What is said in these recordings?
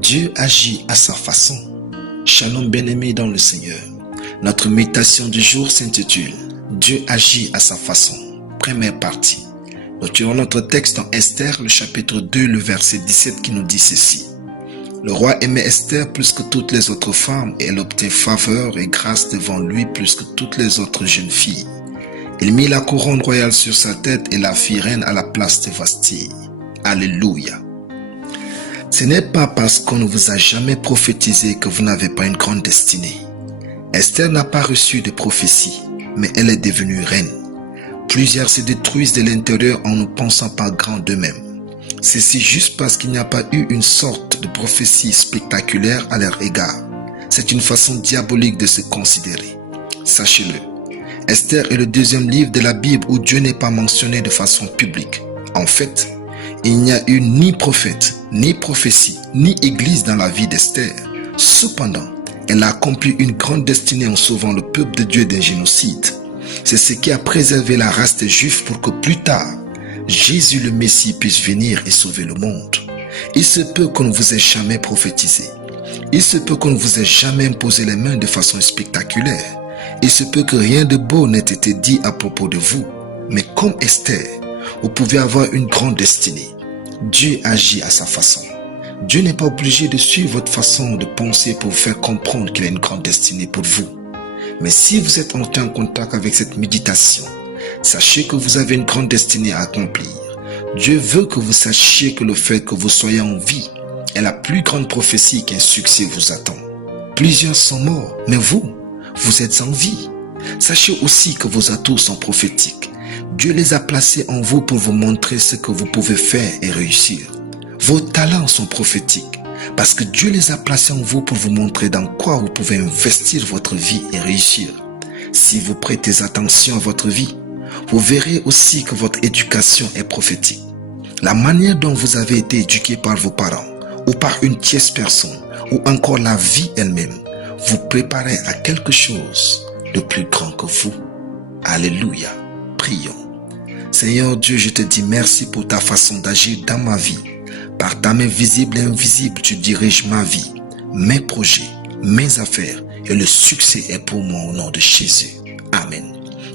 Dieu agit à sa façon. Shalom bien-aimés dans le Seigneur. Notre méditation du jour s'intitule Dieu agit à sa façon. Première partie. Nous tirons notre texte dans Esther, le chapitre 2, le verset 17 qui nous dit ceci. Le roi aimait Esther plus que toutes les autres femmes et elle obtint faveur et grâce devant lui plus que toutes les autres jeunes filles. Il mit la couronne royale sur sa tête et la fit reine à la place de Vasti. Alléluia. Ce n'est pas parce qu'on ne vous a jamais prophétisé que vous n'avez pas une grande destinée. Esther n'a pas reçu de prophétie, mais elle est devenue reine. Plusieurs se détruisent de l'intérieur en ne pensant pas grand d'eux-mêmes. Ceci juste parce qu'il n'y a pas eu une sorte de prophétie spectaculaire à leur égard. C'est une façon diabolique de se considérer. Sachez-le. Esther est le deuxième livre de la Bible où Dieu n'est pas mentionné de façon publique. En fait, il n'y a eu ni prophète, ni prophétie, ni église dans la vie d'Esther. Cependant, elle a accompli une grande destinée en sauvant le peuple de Dieu d'un génocide. C'est ce qui a préservé la race des Juifs pour que plus tard, Jésus le Messie puisse venir et sauver le monde. Il se peut qu'on ne vous ait jamais prophétisé. Il se peut qu'on ne vous ait jamais imposé les mains de façon spectaculaire. Il se peut que rien de beau n'ait été dit à propos de vous. Mais comme Esther, vous pouvez avoir une grande destinée. Dieu agit à sa façon. Dieu n'est pas obligé de suivre votre façon de penser pour vous faire comprendre qu'il a une grande destinée pour vous. Mais si vous êtes entré en contact avec cette méditation, sachez que vous avez une grande destinée à accomplir. Dieu veut que vous sachiez que le fait que vous soyez en vie est la plus grande prophétie qu'un succès vous attend. Plusieurs sont morts, mais vous êtes en vie. Sachez aussi que vos atouts sont prophétiques. Dieu les a placés en vous pour vous montrer ce que vous pouvez faire et réussir. Vos talents sont prophétiques parce que Dieu les a placés en vous pour vous montrer dans quoi vous pouvez investir votre vie et réussir. Si vous prêtez attention à votre vie, vous verrez aussi que votre éducation est prophétique. La manière dont vous avez été éduqué par vos parents ou par une tierce personne ou encore la vie elle-même vous préparez à quelque chose de plus grand que vous. Alléluia. Prions. Seigneur Dieu, je te dis merci pour ta façon d'agir dans ma vie. Par ta main visible et invisible, tu diriges ma vie, mes projets, mes affaires et le succès est pour moi au nom de Jésus. Amen.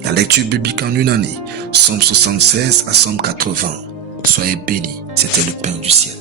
La lecture biblique en une année, Psaume 76 à Psaume 80. Soyez bénis, c'était le pain du ciel.